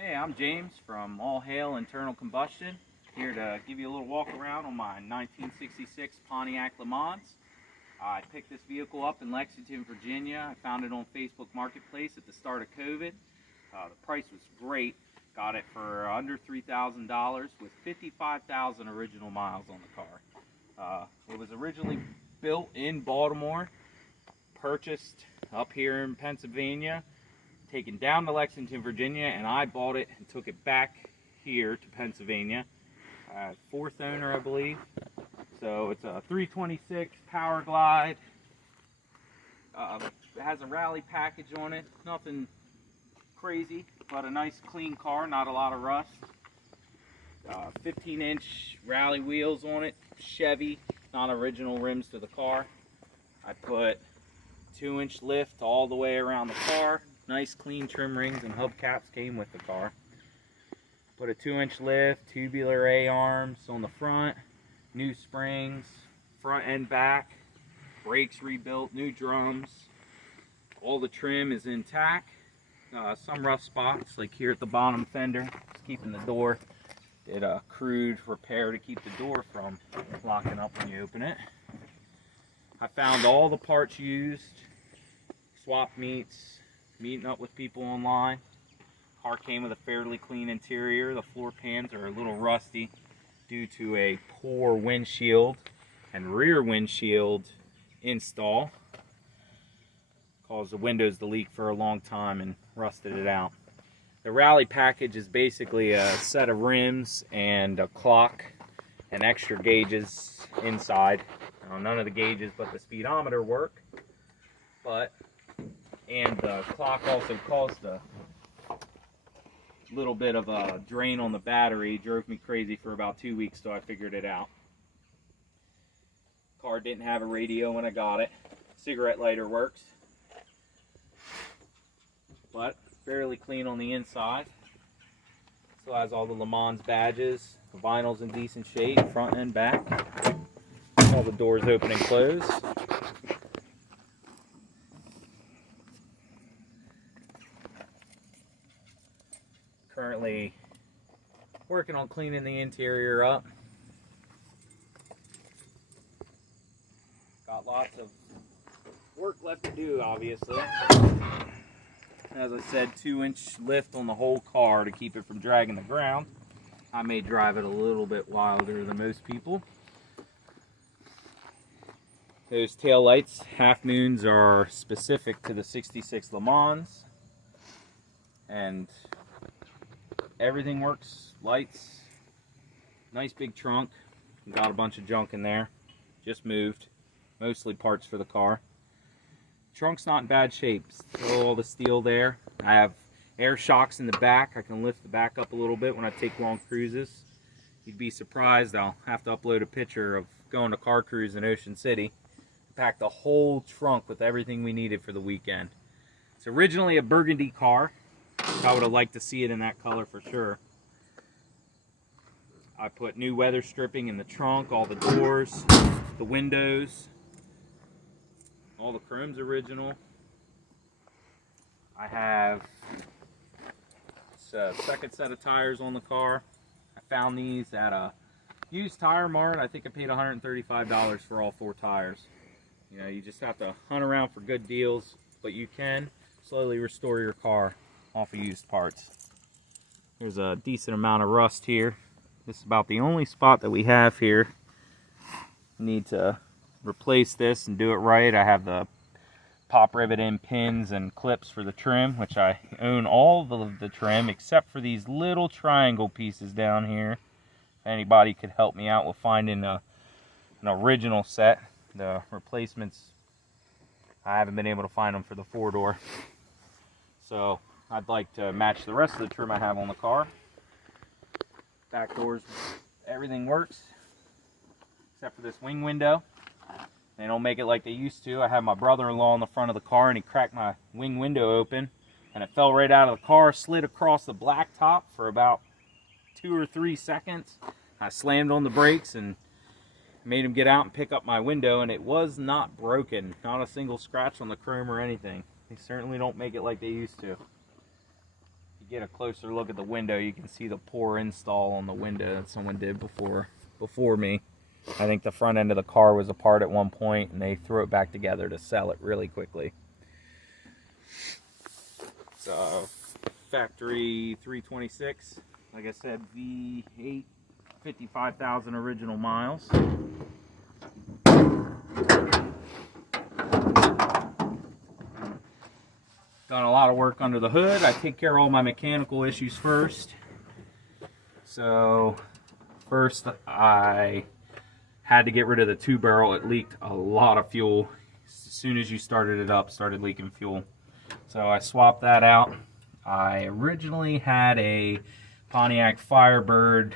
Hey, I'm James from All Hail Internal Combustion, here to give you a little walk around on my 1966 Pontiac LeMans. I picked this vehicle up in Lexington, Virginia. I found it on Facebook Marketplace at the start of COVID. The price was great. Got it for under $3,000 with 55,000 original miles on the car. It was originally built in Baltimore, purchased up here in Pennsylvania, taken down to Lexington, Virginia, and I bought it and took it back here to Pennsylvania. Fourth owner, I believe. So it's a 326 Powerglide. It has a rally package on it. Nothing crazy, but a nice clean car, not a lot of rust. 15-inch rally wheels on it, Chevy, not original rims to the car. I put 2-inch lift all the way around the car. Nice clean trim rings and hubcaps came with the car. Put a 2-inch lift, tubular A-arms on the front, new springs, front and back, brakes rebuilt, new drums. All the trim is intact. Some rough spots, like here at the bottom fender, just keeping the door. Did a crude repair to keep the door from locking up when you open it. I found all the parts used, swap meets, meeting up with people online. Car came with a fairly clean interior. The floor pans are a little rusty due to a poor windshield and rear windshield install. Caused the windows to leak for a long time and rusted it out. The rally package is basically a set of rims and a clock and extra gauges inside. Now, none of the gauges but the speedometer work, and the clock also caused a little bit of a drain on the battery. It drove me crazy for about 2 weeks till I figured it out. Car didn't have a radio when I got it. Cigarette lighter works, but fairly clean on the inside. Still has all the Le Mans badges. The vinyl's in decent shape, front and back. All the doors open and close. Currently working on cleaning the interior up. Got lots of work left to do, obviously. As I said, 2-inch lift on the whole car to keep it from dragging the ground. I may drive it a little bit wilder than most people. Those tail lights, half moons, are specific to the 66 Le Mans. And everything works. Lights, nice big trunk. Got a bunch of junk in there. Just moved. Mostly parts for the car. Trunk's not in bad shape. Still all the steel there. I have air shocks in the back. I can lift the back up a little bit when I take long cruises. You'd be surprised. I'll have to upload a picture of going to car cruise in Ocean City. Packed the whole trunk with everything we needed for the weekend. It's originally a burgundy car. I would have liked to see it in that color for sure. I put new weather stripping in the trunk, all the doors, the windows. All the chrome's original. I have a second set of tires on the car. I found these at a used tire mart. I think I paid $135 for all 4 tires. You know, you just have to hunt around for good deals, but you can slowly restore your car off of used parts. There's a decent amount of rust here. This is about the only spot that we have here. Need to replace this and do it right. I have the pop rivet in pins and clips for the trim, which I own all of the trim except for these little triangle pieces down here. If anybody could help me out with finding an original set. The replacements, I haven't been able to find them for the 4-door. So I'd like to match the rest of the trim I have on the car. Back doors, everything works except for this wing window. They don't make it like they used to. I had my brother-in-law in the front of the car and he cracked my wing window open and it fell right out of the car, slid across the blacktop for about 2 or 3 seconds. I slammed on the brakes and made him get out and pick up my window, and it was not broken. Not a single scratch on the chrome or anything. They certainly don't make it like they used to. You get a closer look at the window, you can see the poor install on the window that someone did before me. I think the front end of the car was apart at one point, and they threw it back together to sell it really quickly. It's a factory 326. Like I said, V8, 55,000 original miles. Done a lot of work under the hood. I take care of all my mechanical issues first. So first I had to get rid of the 2-barrel. It leaked a lot of fuel. As soon as you started it up, started leaking fuel. So I swapped that out. I originally had a Pontiac Firebird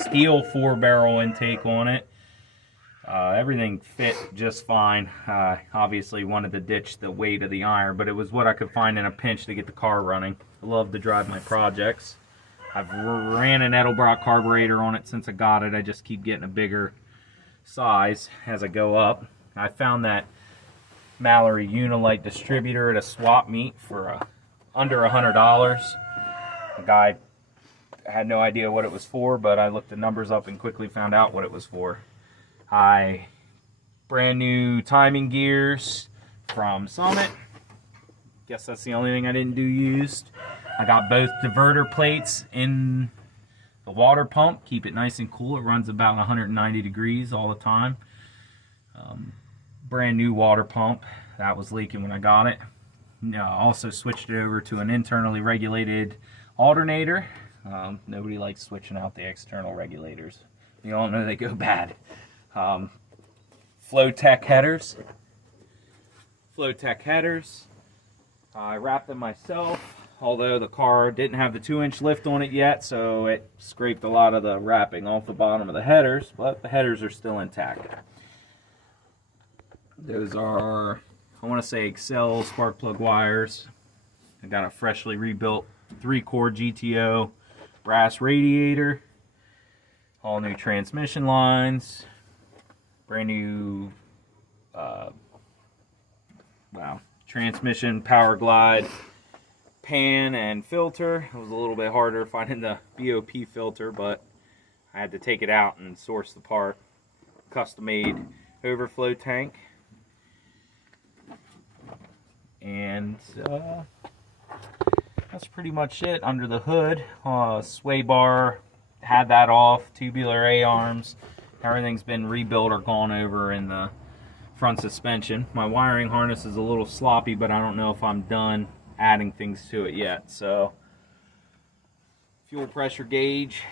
steel 4-barrel intake on it. Everything fit just fine. Obviously wanted to ditch the weight of the iron, but it was what I could find in a pinch to get the car running. I love to drive my projects. I've ran an Edelbrock carburetor on it since I got it. I just keep getting a bigger size as I go up. I found that Mallory Unilite distributor at a swap meet for under $100. The guy had no idea what it was for, but I looked the numbers up and quickly found out what it was for. Brand new timing gears from Summit. Guess that's the only thing I didn't do used. I got both diverter plates in the water pump. Keep it nice and cool. It runs about 190 degrees all the time. Brand new water pump. That was leaking when I got it. Also switched it over to an internally regulated alternator. Nobody likes switching out the external regulators. You all know they go bad. Flowtech headers. I wrapped them myself, although the car didn't have the 2-inch lift on it yet, so it scraped a lot of the wrapping off the bottom of the headers, but the headers are still intact. Those are, I want to say, Excel spark plug wires. I got a freshly rebuilt 3-core GTO brass radiator, all new transmission lines, brand new transmission Powerglide pan and filter. It was a little bit harder finding the BOP filter, but I had to take it out and source the part. Custom made overflow tank. And that's pretty much it under the hood. Sway bar, had that off, tubular A-arms. Everything's been rebuilt or gone over in the front suspension. My wiring harness is a little sloppy, but I don't know if I'm done adding things to it yet. So fuel pressure gauge,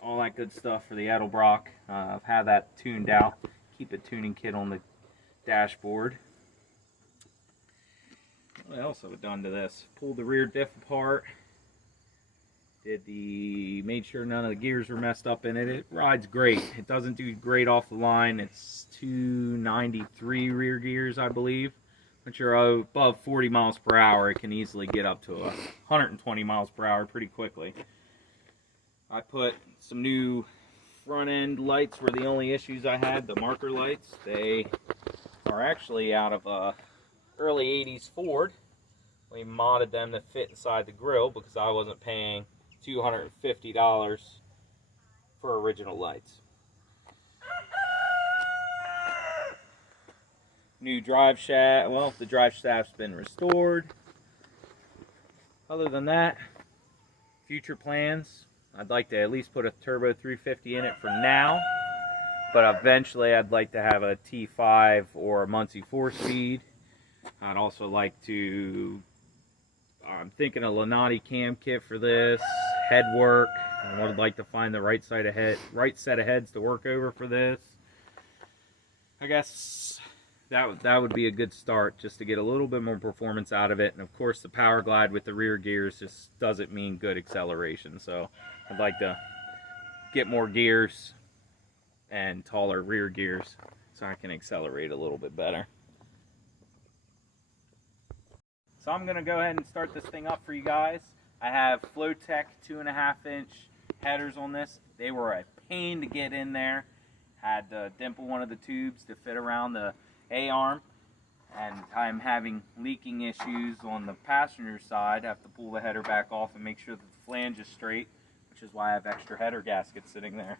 all that good stuff for the Edelbrock. I've had that tuned out. Keep a tuning kit on the dashboard. What else have I done to this? Pulled the rear diff apart. Made sure none of the gears were messed up in it. It rides great. It doesn't do great off the line. It's 293 rear gears, I believe. Once you're above 40 miles per hour, it can easily get up to 120 miles per hour pretty quickly. I put some new front end lights were the only issues I had. The marker lights, they are actually out of a early 80s Ford. We modded them to fit inside the grill because I wasn't paying $250 for original lights. New drive shaft. Well, the drive shaft's been restored. Other than that, future plans, I'd like to at least put a turbo 350 in it for now, but eventually I'd like to have a T5 or a Muncie 4-speed. I'd also like to, I'm thinking a Lenati cam kit for this, head work. I would like to find the right set of heads to work over for this. I guess that would be a good start, just to get a little bit more performance out of it. And of course the Powerglide with the rear gears just doesn't mean good acceleration. So I'd like to get more gears and taller rear gears so I can accelerate a little bit better. So I'm going to go ahead and start this thing up for you guys. I have Flowtech 2.5-inch headers on this. They were a pain to get in there. Had to dimple one of the tubes to fit around the A-arm. and I'm having leaking issues on the passenger side. I have to pull the header back off and make sure that the flange is straight, which is why I have extra header gaskets sitting there.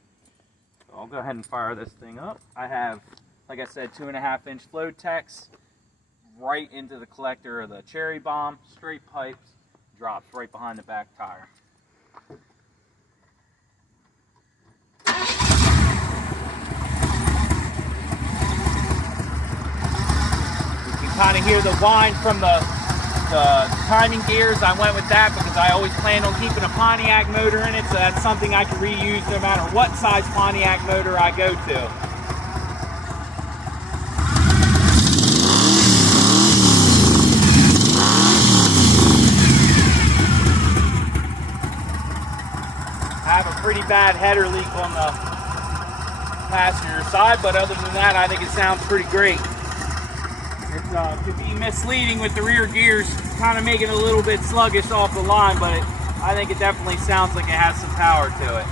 So I'll go ahead and fire this thing up. I have, like I said, 2.5-inch flow techs right into the collector of the cherry bomb, straight pipes, drops right behind the back tire. Kind of hear the whine from the timing gears. I went with that because I always plan on keeping a Pontiac motor in it, so that's something I can reuse no matter what size Pontiac motor I go to. I have a pretty bad header leak on the passenger side, but other than that, I think it sounds pretty great. It could be misleading with the rear gears, kind of making it a little bit sluggish off the line, but I think it definitely sounds like it has some power to it.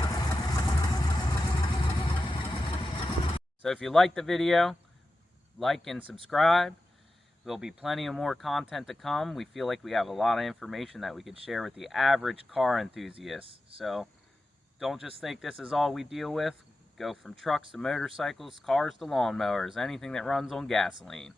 So if you like the video, like and subscribe. There'll be plenty of more content to come. We feel like we have a lot of information that we could share with the average car enthusiast. So don't just think this is all we deal with. Go from trucks to motorcycles, cars to lawnmowers, anything that runs on gasoline.